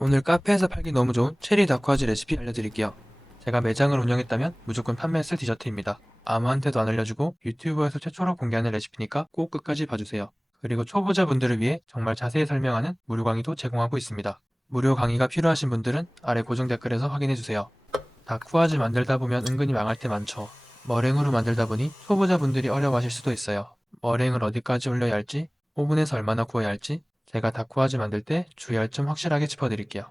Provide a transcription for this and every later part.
오늘 카페에서 팔기 너무 좋은 체리 다쿠아즈 레시피 알려드릴게요. 제가 매장을 운영했다면 무조건 판매했을 디저트입니다. 아무한테도 안 알려주고 유튜브에서 최초로 공개하는 레시피니까 꼭 끝까지 봐주세요. 그리고 초보자분들을 위해 정말 자세히 설명하는 무료 강의도 제공하고 있습니다. 무료 강의가 필요하신 분들은 아래 고정 댓글에서 확인해주세요. 다쿠아즈 만들다 보면 은근히 망할 때 많죠. 머랭으로 만들다 보니 초보자분들이 어려워하실 수도 있어요. 머랭을 어디까지 올려야 할지, 오븐에서 얼마나 구워야 할지, 제가 다쿠아즈 만들 때 주의할 점 확실하게 짚어드릴게요.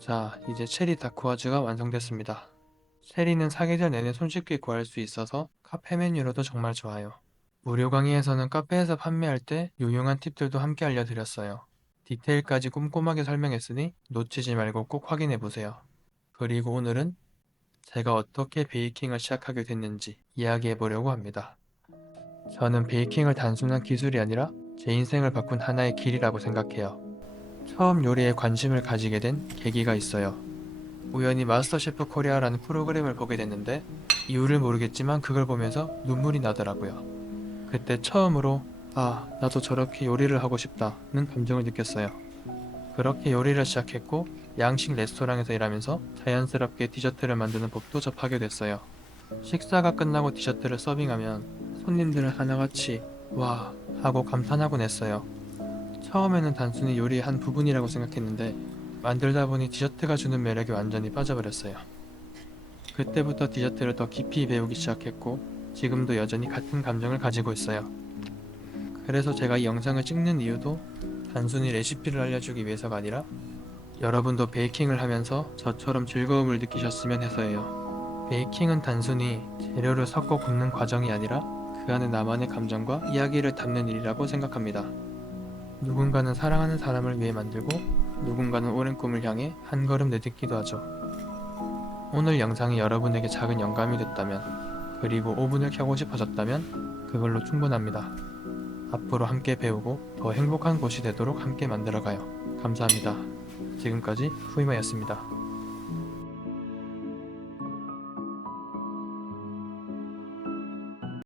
자, 이제 체리 다크와즈가 완성됐습니다. 체리는 사계절 내내 손쉽게 구할 수 있어서 카페 메뉴로도 정말 좋아요. 무료 강의에서는 카페에서 판매할 때 유용한 팁들도 함께 알려드렸어요. 디테일까지 꼼꼼하게 설명했으니 놓치지 말고 꼭 확인해보세요. 그리고 오늘은 제가 어떻게 베이킹을 시작하게 됐는지 이야기해보려고 합니다. 저는 베이킹을 단순한 기술이 아니라 제 인생을 바꾼 하나의 길이라고 생각해요. 처음 요리에 관심을 가지게 된 계기가 있어요. 우연히 마스터셰프 코리아라는 프로그램을 보게 됐는데 이유를 모르겠지만 그걸 보면서 눈물이 나더라고요. 그때 처음으로 나도 저렇게 요리를 하고 싶다는 감정을 느꼈어요. 그렇게 요리를 시작했고 양식 레스토랑에서 일하면서 자연스럽게 디저트를 만드는 법도 접하게 됐어요. 식사가 끝나고 디저트를 서빙하면 손님들은 하나같이 와 하고 감탄하곤 했어요. 처음에는 단순히 요리의 한 부분이라고 생각했는데 만들다 보니 디저트가 주는 매력에 완전히 빠져버렸어요. 그때부터 디저트를 더 깊이 배우기 시작했고 지금도 여전히 같은 감정을 가지고 있어요. 그래서 제가 이 영상을 찍는 이유도 단순히 레시피를 알려주기 위해서가 아니라 여러분도 베이킹을 하면서 저처럼 즐거움을 느끼셨으면 해서예요. 베이킹은 단순히 재료를 섞어 굽는 과정이 아니라 그 안에 나만의 감정과 이야기를 담는 일이라고 생각합니다. 누군가는 사랑하는 사람을 위해 만들고 누군가는 오랜 꿈을 향해 한 걸음 내딛기도 하죠. 오늘 영상이 여러분에게 작은 영감이 됐다면 그리고 오븐을 켜고 싶어졌다면 그걸로 충분합니다. 앞으로 함께 배우고 더 행복한 곳이 되도록 함께 만들어가요. 감사합니다. 지금까지 후이마였습니다.